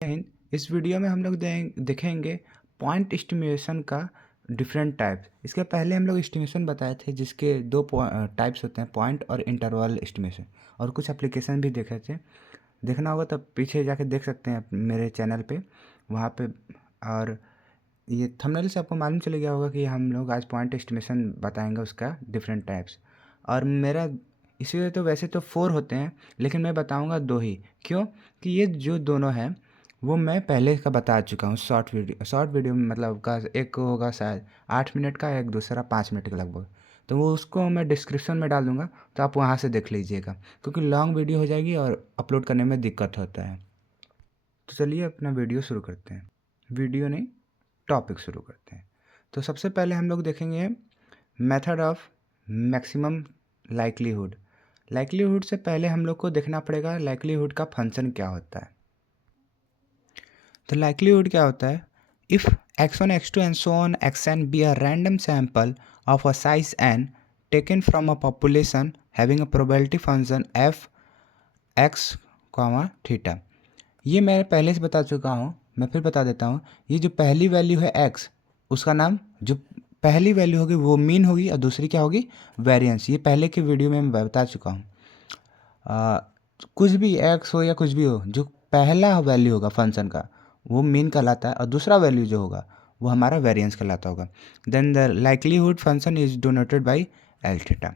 हिंद। इस वीडियो में हम लोग देखेंगे पॉइंट एस्टिमेशन का डिफरेंट टाइप्स। इसके पहले हम लोग एस्टिमेशन बताए थे जिसके दो टाइप्स होते हैं, पॉइंट और इंटरवल एस्टिमेशन, और कुछ एप्लीकेशन भी देखे थे। देखना होगा तब पीछे जाके देख सकते हैं मेरे चैनल पे, वहाँ पे। और ये थंबनेल से आपको मालूम चल गया होगा कि हम लोग आज पॉइंट एस्टिमेशन बताएंगे, उसका डिफरेंट टाइप्स। और मेरा इसीलिए तो वैसे तो 4 होते हैं, लेकिन मैं बताऊंगा 2 ही। क्यों? कि ये जो दोनों हैं वो मैं पहले का बता चुका हूँ शॉर्ट वीडियो में। मतलब का एक होगा शायद 8 मिनट का, एक दूसरा 5 मिनट के लगभग। तो वो उसको मैं डिस्क्रिप्शन में डाल दूँगा, तो आप वहाँ से देख लीजिएगा, क्योंकि लॉन्ग वीडियो हो जाएगी और अपलोड करने में दिक्कत होता है। तो चलिए अपना वीडियो शुरू करते हैं। वीडियो नहीं, टॉपिक शुरू करते हैं। तो सबसे पहले हम लोग देखेंगे method of maximum likelihood. Likelihood से पहले हम लोग को देखना पड़ेगा लाइक्लीहुड का फंक्शन क्या होता है। तो लाइक्लीहुड क्या होता है? If x1 x2 and so on xn be a random sample of a size n taken from a population having a probability function f x, theta. ये मैं पहले से बता चुका हूँ, मैं फिर बता देता हूँ। ये जो पहली वैल्यू है x, उसका नाम, जो पहली वैल्यू होगी वो मीन होगी, और दूसरी क्या होगी? वेरिएंस। ये पहले के वीडियो में मैं बता चुका हूँ। कुछ भी x हो या कुछ भी हो, जो पहला वैल्यू होगा फंक्शन का वो मीन कहलाता है, और दूसरा वैल्यू जो होगा वो हमारा वेरिएंस कहलाता होगा। Then the likelihood function is denoted by L theta.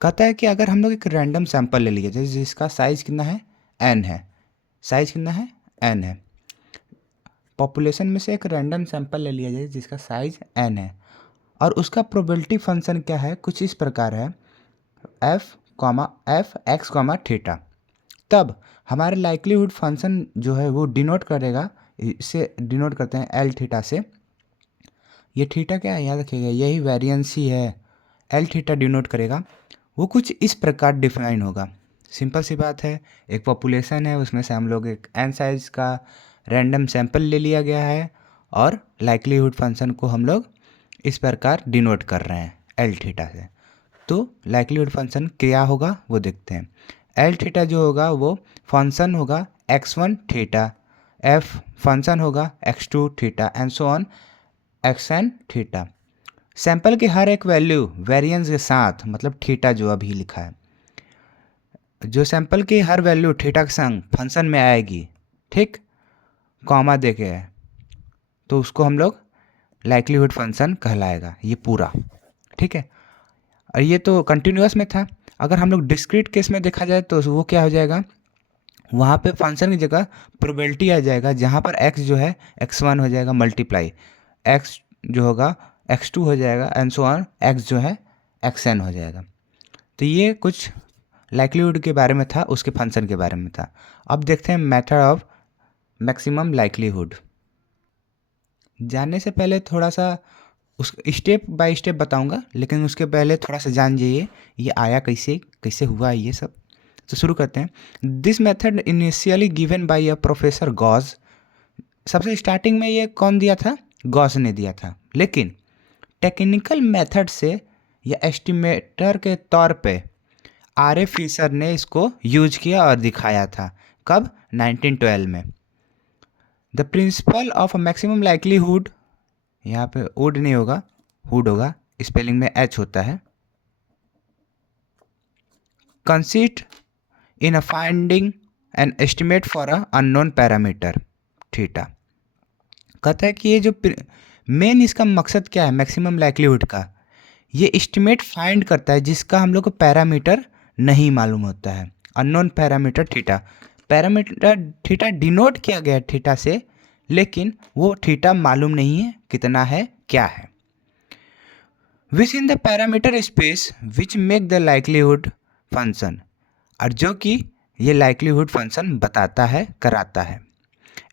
कहता है कि अगर हम लोग एक रैंडम सैंपल ले लिए जैसे जिसका साइज़ कितना है? n है। साइज़ कितना है? n है। पॉपुलेशन में से एक रैंडम सैंपल ले लिया जाए जिसका साइज़ n है, और उसका प्रोबेबिलिटी फंक्शन क्या है? कुछ इस प्रकार है, एफ एक्स थीटा। तब हमारे लाइक्लीहुड फंक्शन जो है वो डिनोट करेगा, इसे डिनोट करते हैं एल थीटा से। ये थीटा क्या है याद रखिएगा, यही वेरिएंस ही है, एल थीटा डिनोट करेगा। वो कुछ इस प्रकार डिफाइन होगा। सिंपल सी बात है, एक पॉपुलेशन है, उसमें से हम लोग एक एन साइज का रैंडम सैंपल ले लिया गया है, और लाइक्लीहुड फंक्शन को हम लोग इस प्रकार डिनोट कर रहे हैं एल थीटा से। तो लाइक्लीहुड फंक्शन क्या होगा वो देखते हैं। एल थीटा जो होगा वो फंक्शन होगा x1 थीटा, एफ फंक्शन होगा x2 theta, and so on xn theta. Sample की हर एक वैल्यू वेरिएंस के साथ, मतलब थीटा जो अभी लिखा है, जो सैंपल की हर वैल्यू थीटा के संग फंक्शन में आएगी, ठीक, कॉमा दे के है, तो उसको हम लोग लाइक्लीहुड फंक्शन कहलाएगा, ये पूरा। ठीक है, और ये तो कंटिन्यूअस में था। अगर हम लोग डिस्क्रीट केस में देखा जाए तो वो क्या हो जाएगा? वहाँ पे फंक्शन की जगह प्रोबेबिलिटी आ जाएगा, जहाँ पर x जो है x1 हो जाएगा मल्टीप्लाई, x जो होगा x2 हो जाएगा, एंड सो ऑन x जो है xn हो जाएगा। तो ये कुछ लाइक्लीहुड के बारे में था, उसके फंक्शन के बारे में था। अब देखते हैं मेथड ऑफ मैक्सिमम लाइक्लीहुड। जानने से पहले थोड़ा सा उस स्टेप बाय स्टेप बताऊंगा, लेकिन उसके पहले थोड़ा सा जान जाइए ये आया कैसे, कैसे हुआ ये सब। तो शुरू करते हैं। This method initially given by a professor Gauss. सबसे स्टार्टिंग में ये कौन दिया था? गॉस ने दिया था। लेकिन टेक्निकल मेथड से या एस्टिमेटर के तौर पे आर ए फिशर ने इसको यूज किया और दिखाया था। कब? 1912 में। The principle of maximum likelihood, यहाँ पे वुड नहीं होगा, हुड होगा, स्पेलिंग में एच होता है, consist in a finding an estimate for a unknown parameter theta. कहता है कि ये जो मेन इसका मकसद क्या है मैक्सिमम लाइक्लीहुड का? ये एस्टिमेट फाइंड करता है जिसका हम लोग को पैरामीटर नहीं मालूम होता है, unknown parameter theta. Parameter theta denote किया गया थीटा से, लेकिन वो थीटा मालूम नहीं है कितना है, क्या है। Which in the parameter space which make the likelihood function, और जो कि ये लाइक्लीहुड फंक्शन बताता है, कराता है।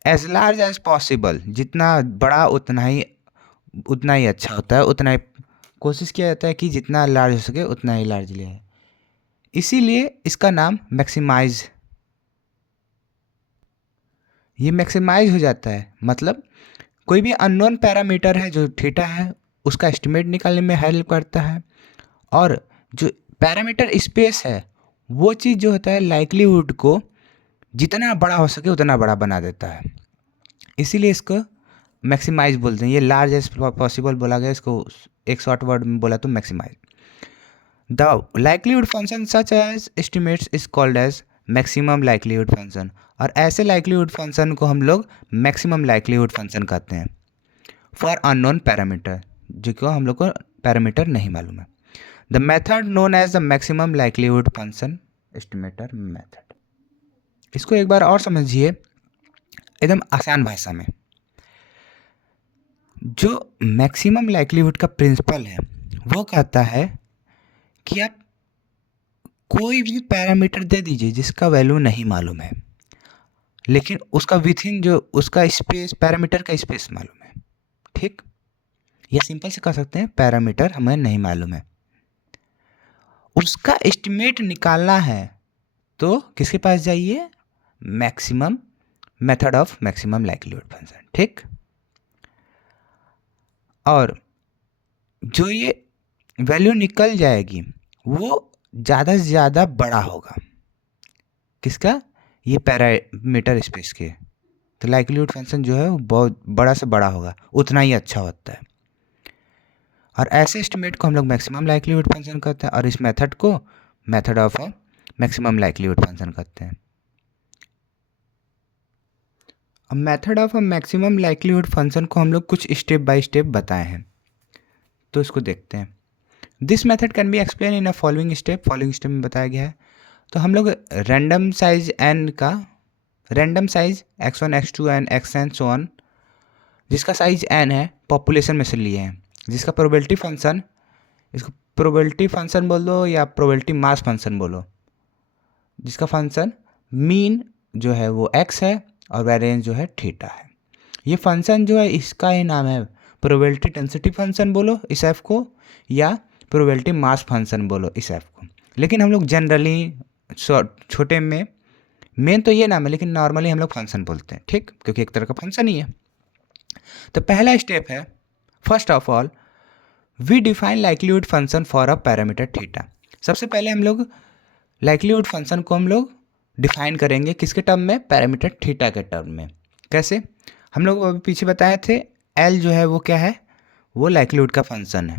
एज लार्ज एज पॉसिबल, जितना बड़ा उतना ही अच्छा होता है, उतना ही कोशिश किया जाता है कि जितना लार्ज हो सके उतना ही लार्ज ले। इसीलिए इसका नाम मैक्सिमाइज, ये मैक्सिमाइज हो जाता है। मतलब कोई भी अननोन पैरामीटर है जो थीटा है, उसका एस्टिमेट निकालने में हेल्प करता है, और जो पैरामीटर स्पेस है वो चीज़ जो होता है लाइक्लीहुड को जितना बड़ा हो सके उतना बड़ा बना देता है। इसीलिए इसको मैक्सिमाइज बोलते हैं। ये लार्ज एज पॉसिबल बोला गया, इसको एक शॉर्ट वर्ड में बोला तो maximise. The likelihood function such as estimates is called as maximum likelihood function, और ऐसे लाइक्लीहुड फंक्शन को हम लोग मैक्सिमम लाइक्लीहुड फंक्शन कहते हैं फॉर अननोन पैरामीटर, जो कि हम लोग को पैरामीटर नहीं मालूम है। The method known as the maximum likelihood function estimator method. इसको एक बार और समझिए एकदम आसान भाषा में। जो मैक्सिमम लाइक्लीहुड का प्रिंसिपल है वो कहता है कि आप कोई भी पैरामीटर दे दीजिए जिसका वैल्यू नहीं मालूम है, लेकिन उसका विथिन जो उसका स्पेस, पैरामीटर का स्पेस मालूम है, ठीक। या सिंपल से कह सकते हैं पैरामीटर हमें नहीं मालूम है, उसका एस्टिमेट निकालना है तो किसके पास जाइए? Maximum method of maximum likelihood function, ठीक। और जो ये वैल्यू निकल जाएगी वो ज़्यादा से ज़्यादा बड़ा होगा, किसका? ये पैरामीटर स्पेस के। तो लाइक्लीहुड फंक्शन जो है वो बहुत बड़ा से बड़ा होगा, उतना ही अच्छा होता है। और ऐसे एस्टिमेट को हम लोग मैक्सिमम लाइक्लीहुड फंक्शन कहते हैं, और इस मेथड को method of maximum likelihood function कहते हैं। अब method of maximum likelihood function को हम लोग कुछ स्टेप बाय स्टेप बताए हैं, तो इसको देखते हैं। This method can be explain in a following step में बताया गया है। तो हम लोग रैंडम साइज एन का, random size x1 x2 and xn so on, जिसका साइज n है, पॉपुलेशन में से लिए हैं, जिसका प्रोबेबिलिटी फंक्शन, इसको प्रोबेबिलिटी फंक्शन बोल दो या प्रोबेबिलिटी मास फंक्शन बोलो, जिसका फंक्शन मीन जो है वो x है और वेरिएंस जो है थीटा है। ये फंक्शन जो है इसका ही नाम है प्रोबेबिलिटी डेंसिटी फंक्शन बोलो इस f को, या प्रोबेबिलिटी मास फंक्शन बोलो इस f को। लेकिन हम लोग जनरली छोटे में मेन तो ये नाम है, लेकिन नॉर्मली हम लोग फंक्शन बोलते हैं, ठीक, क्योंकि एक तरह का फंक्शन ही है। तो पहला स्टेप है, first of all we define likelihood function for a parameter theta. सबसे पहले हम लोग लाइक्लीहुड फंक्शन को हम लोग डिफाइन करेंगे किसके टर्म में? पैरामीटर थीटा के टर्म में। कैसे? हम लोग अभी पीछे बताए थे एल जो है वो क्या है? वो लाइक्लीहुड का फंक्शन है,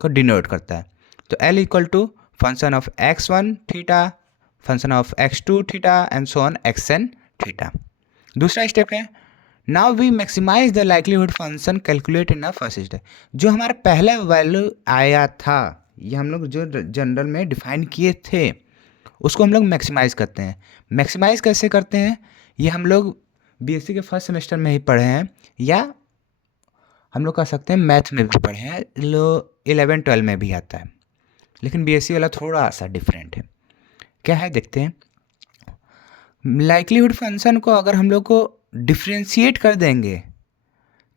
को डिनोट करता है। तो L equal to function of x1 theta, function of x2 theta and so on xn theta. दूसरा स्टेप है, now we maximise the likelihood function calculate in a first step. जो हमारा पहला वैल्यू आया था, ये हम लोग जो जनरल में डिफाइन किए थे, उसको हम लोग मैक्सिमाइज करते हैं। मैक्सिमाइज कैसे करते हैं? ये हम लोग बीएससी के फर्स्ट सेमेस्टर में ही पढ़े हैं, या हम लोग कह सकते हैं मैथ में भी पढ़े हैं, लो 11-12 में भी आता है, लेकिन बीएससी वाला थोड़ा सा डिफरेंट है। क्या है देखते हैं। लाइक्लीहुड फंक्शन को अगर हम लोग को डिफ्रेंशिएट कर देंगे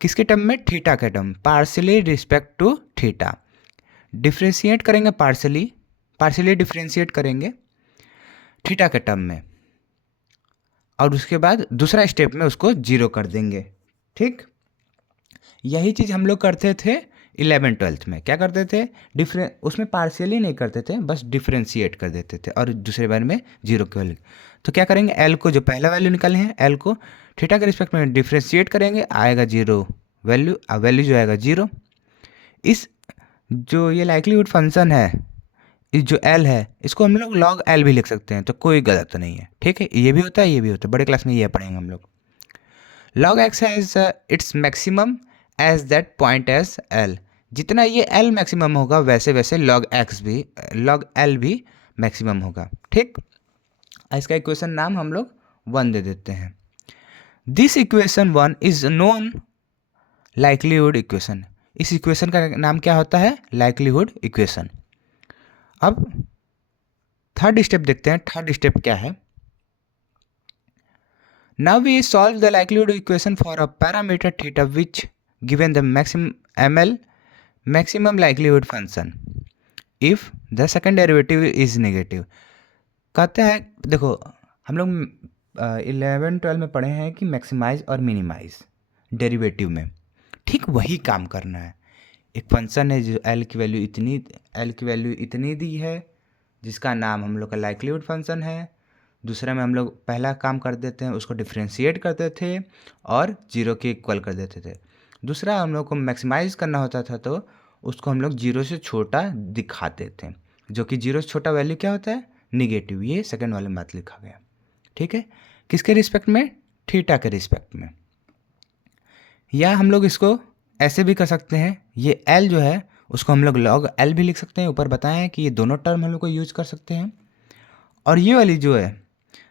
किसके टर्म में? थीटा के term, partially respect to theta. Differentiate करेंगे पार्शियली डिफ्रेंशिएट करेंगे थीटा के टर्म में, और उसके बाद दूसरा स्टेप में उसको जीरो कर देंगे, ठीक। यही चीज़ हम लोग करते थे 11-12 में। क्या करते थे? उसमें पार्शियली नहीं करते थे, बस डिफ्रेंशिएट कर देते थे, और दूसरे बार में जीरो के वैल्यू। तो क्या करेंगे? एल को, जो पहला वैल्यू निकाले हैं, एल को थीटा के रिस्पेक्ट में डिफ्रेंशिएट करेंगे, आएगा जीरो वैल्यू, वैल्यू जो आएगा जीरो। इस जो ये लाइक्लीहुड फंक्शन है, इस जो एल है, इसको हम लोग लॉग एल भी लिख सकते हैं, तो कोई गलत नहीं है, ठीक है। ये भी होता है, ये भी होता है, बड़े क्लास में ये पढ़ेंगे हम लोग। Log X has its maximum as that point as L. जितना ये एल मैक्सिमम होगा वैसे वैसे लॉग एल भी मैक्सिमम होगा, ठीक। इसका इक्वेशन नाम हम लोग 1 दे देते हैं। This equation 1 is known likelihood equation. इस इक्वेशन का नाम क्या होता है? Likelihood equation. अब थर्ड स्टेप देखते हैं। थर्ड स्टेप क्या है? Now we solve the likelihood equation for a parameter theta which given the maximum likelihood function if the second derivative is negative। कहते हैं, देखो हम लोग 11-12 में पढ़े हैं कि मैक्सिमाइज और मिनिमाइज डेरिवेटिव में ठीक वही काम करना है। एक फंक्शन है जो एल की वैल्यू इतनी दी है, जिसका नाम हम लोग का लाइक्लीहुड फंक्शन है। दूसरा में हम लोग पहला काम कर देते हैं, उसको डिफ्रेंशिएट करते थे और 0 के इक्वल कर देते थे। दूसरा हम लोग को मैक्सिमाइज़ करना होता था तो उसको हम लोग 0 से छोटा दिखाते थे, जो कि 0 से छोटा वैल्यू क्या होता है, निगेटिव। ये सेकंड वाले में बात लिखा गया, ठीक है। किसके रिस्पेक्ट में, थीटा के रिस्पेक्ट में। या हम लोग इसको ऐसे भी कर सकते हैं, ये L जो है उसको हम लोग log L भी लिख सकते हैं। ऊपर बताए हैं कि ये दोनों टर्म हम लोग को यूज कर सकते हैं। और ये वाली जो है,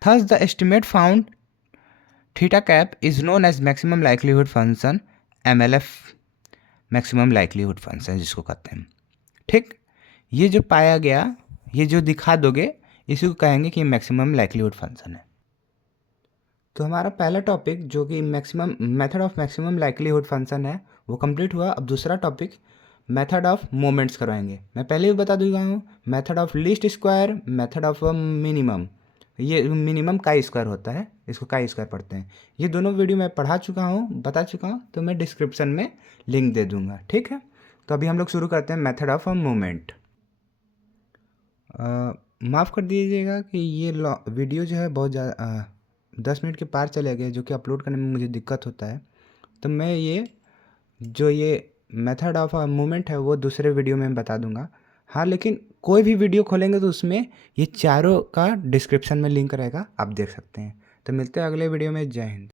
thus the estimate found theta cap is known as maximum likelihood function, MLF maximum likelihood function जिसको कहते हैं, ठीक। ये जो पाया गया, ये जो दिखा दोगे, इसी को कहेंगे कि मैक्सिमम लाइक्लीहुड फंक्शन है। तो हमारा पहला टॉपिक जो कि maximum method of maximum likelihood function है वो कंप्लीट हुआ। अब दूसरा टॉपिक मेथड ऑफ मोमेंट्स करवाएंगे। मैं पहले भी बता दूंगा हूँ, method of least square, method of minimum. ये मिनिमम काई स्क्वायर होता है, इसको काई स्क्वायर पढ़ते हैं। ये दोनों वीडियो मैं पढ़ा चुका हूँ, बता चुका हूँ, तो मैं डिस्क्रिप्शन में लिंक दे दूँगा, ठीक है। तो अभी हम लोग शुरू करते हैं मेथड ऑफ मोमेंट। माफ़ कर दीजिएगा कि ये वीडियो जो है बहुत ज़्यादा 10 मिनट के पार चले गए, जो कि अपलोड करने में मुझे दिक्कत होता है। तो मैं ये जो ये मेथड ऑफ मूवमेंट है वो दूसरे वीडियो में बता दूंगा। हाँ, लेकिन कोई भी वीडियो खोलेंगे तो उसमें ये चारों का डिस्क्रिप्शन में लिंक रहेगा, आप देख सकते हैं। तो मिलते हैं अगले वीडियो में। जय हिंद।